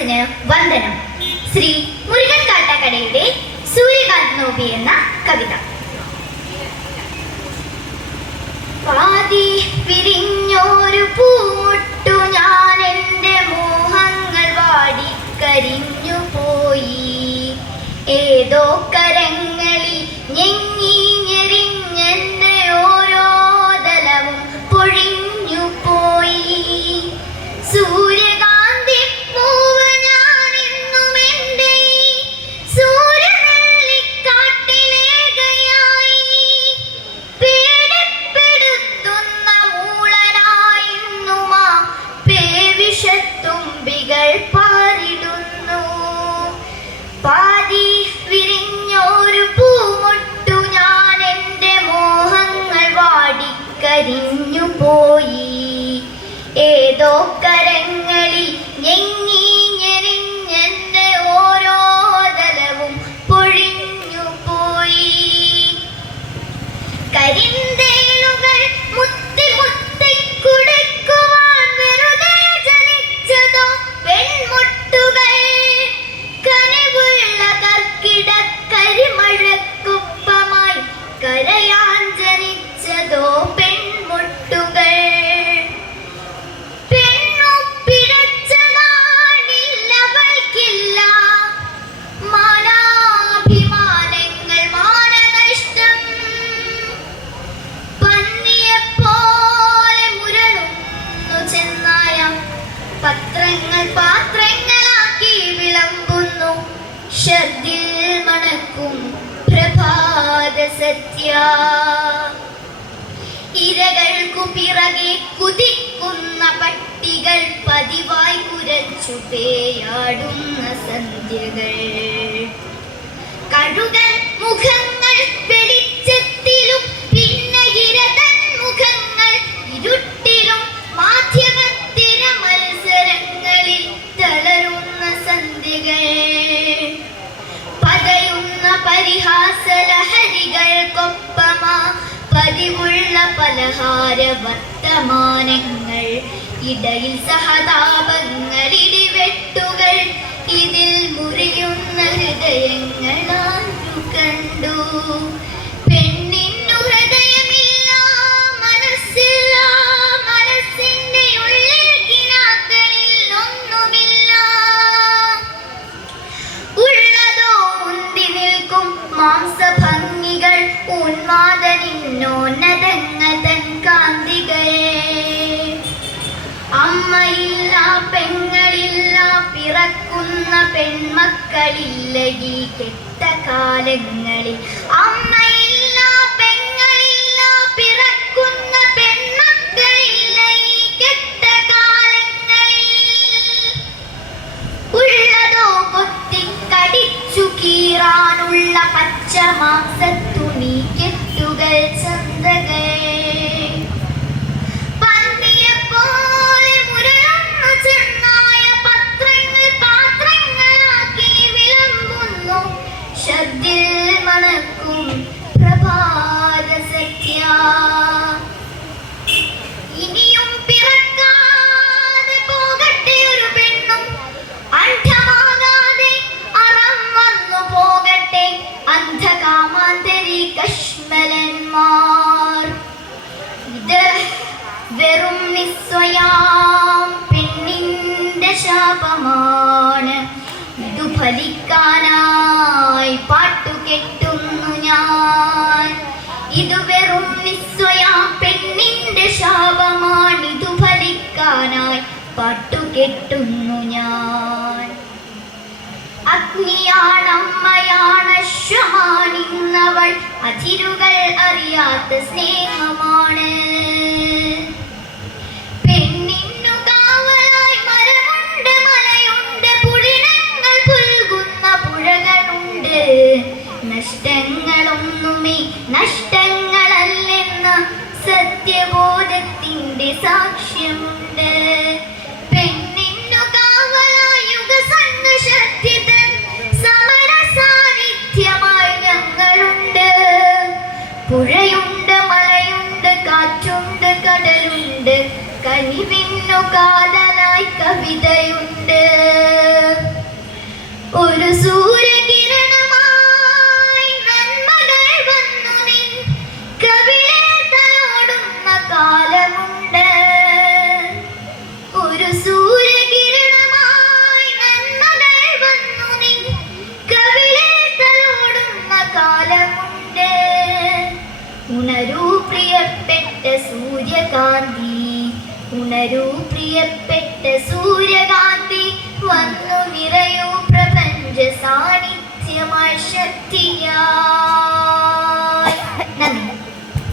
മനസ്സിന് വന്ദനം. ശ്രീ മുരുകൻ കാട്ടാക്കടയുടെ സൂര്യകാന്ത് നോബി എന്ന കവിത. പാതി വിരിഞ്ഞൊരു പൂമുട്ടു ഞാൻ എൻ്റെ മോഹങ്ങൾ വാടിക്കരിഞ്ഞു പോയി. ഏതോ കരങ്ങളിൽ ഞെങ്ങി ഞെരിഞ്ഞെൻ്റെ ഓരോ ദലവും പൊഴിഞ്ഞു പോയി. സൂര്യകാന്തി പൂവ് ഞാൻ എന്നും എൻ്റെ സൂര്യനെല്ലിക്കാട്ടിലേകയായി പേടിപ്പെടുത്തുന്ന മൂളനായിന്നുമാ പേവിഷത്തുമ്പികൾ പാറിടുന്നു. പാതി വിരിഞ്ഞൊരു പൂമുട്ടു ഞാൻ എൻ്റെ മോഹങ്ങൾ വാടിക്കരിഞ്ഞു പോയി. ഏതോ കരങ്ങളിൽ ഞെങ്ങി ഞെരിഞ്ഞെൻ്റെ ഓരോ ദലവും പൊഴിഞ്ഞു പോയി. കരിന്തേളുകൾ മുത്തി മുത്തി കുടിക്കുവാൻ വെറുതെ ജനിച്ചതോ പെൺമുട്ടുകൾ. കനിവുള്ള കർക്കിടക്കരിമഴക്കുപ്പമായി കരയാൻ ജനിച്ചതോ പെൺമുട്ടുകൾ. പത്രങ്ങൾ പാത്രങ്ങളാക്കി വിളമ്പുന്നു ഷർദിൽ മണക്കും പ്രഭാത സത്യ. ഇരകൾക്കു പിറകെ കുതിക്കുന്ന പട്ടികൾ പതിവായി കുരച്ചു പേയാടുന്ന സന്ധ്യകൾ. കഴുകൻ മുഖങ്ങൾ വെളിച്ചത്തിലും പിന്നെ ഇരതൻ മുഖങ്ങൾ ഇരുട്ടിലും മാധ്യമത്തിര മത്സരങ്ങളിൽ തളരുന്ന സന്ധ്യകൾ. പതയുന്ന പരിഹാസലഹരികൾക്കൊപ്പമാ പതിവുള്ള പലഹാര വർത്തമാനങ്ങൾ. ഇടയിൽ സഹതാപങ്ങൾ ഇടിവെട്ടുകൾ. ഇതിൽ മുറിയുന്ന ഹൃദയങ്ങൾ ആരു കണ്ടു? പെണ്ണിന്നു ഹൃദയമില്ല, മനസ്സില്ല, മനസ്സിന്റെ ഉള്ളിൽ കിനാക്കളിൽ ഒന്നുമില്ല. ഉള്ളതോ ഉന്തി നിൽക്കും മാംസഭംഗികൾ, ഉന്മാദനിന്നോന്നതങ്ങൾ തൻ കാന്തികൾ. അമ്മയില്ല, പെങ്ങളില്ല, പിറക്കുന്ന പെൺമക്കളില്ല ഈ കെട്ട കാലങ്ങളിൽ. അമ്മയില്ല, പെങ്ങളില്ല, പിറക്കുന്ന പെൺമക്കളില്ല ഈ കെട്ട കാലങ്ങളിൽ. ഉള്ളതോ കൊത്തിക്കടിച്ചു കീറാനുള്ള പച്ചമാംസത്തുണി കെട്ടുകൾ ചന്തകൾ. പന്നിയെപ്പോലെ മുരളുന്ന ചെന്നായ പത്രങ്ങൾ പാത്രങ്ങളാക്കി വിളമ്പുന്നു ഷർദിൽ മണക്കും പ്രഭാത സത്യ. ഇനിയും പിറക്കാതെ പോകട്ടെ ഒരു പെണ്ണും, അന്ധമാകാതെ അറം വന്നു പോകട്ടെ അന്ധകാമാന്തരി കശ്മലന്മാർ. ഇത് വെറും നിസ്വയാം പെണ്ണിന്റെ ശാപമാണ്. ഇതു ഫലിക്കാനായി പാട്ടുകെട്ടുന്നു ഞാൻ. ഇത് വെറും നിസ്വയാം പെണ്ണിന്റെ ശാപമാണ്. ഇതു ഫലിക്കാനായി പാട്ടുകെട്ടുന്നു ഞാൻ. അഗ്നിയാണമ്മയാണ് അശ്വമാണിന്നവൾ, അതിരുകൾ അറിയാത്ത സ്നേഹമാണ്. പെണ്ണിന്നു കാവലായി മരമുണ്ട്, മലയുണ്ട്, പുളിനങ്ങൾ പുൽകുന്ന പുഴകളുണ്ട്. നഷ്ടങ്ങളൊന്നുമേ നഷ്ടങ്ങളല്ലെന്ന സത്യബോധത്തിന്റെ സാക്ഷ്യമുണ്ട്. പെണ്ണിന്നു കാവലായി യുഗസംഘർഷത്തിതൻ സമര സാന്നിധ്യമായി ഞങ്ങളുണ്ട്. പുഴയുണ്ട്, മലയുണ്ട്, കാറ്റുണ്ട്, കടലുണ്ട്, കനിവിന്നു കാതലായി നിനക്കായി കവിതയുണ്ട്. ഒരു സൂര്യകിരണമായി നന്മകൾ വന്നു നിൻ കവിളിൽ തലോടുന്ന കാലമുണ്ട്. ഒരു സൂര്യകിരണമായി നന്മകൾ വന്നു നിൻ കവിളിൽ തലോടുന്ന കാലമുണ്ട്. ഉണരൂ പ്രിയപ്പെട്ട സൂര്യകാന്തി, ഉണരൂ പ്രിയപ്പെട്ട സൂര്യകാന്തി, വന്നു നിറയൂ പ്രപഞ്ച സാന്നിധ്യമായി ശക്തിയാ.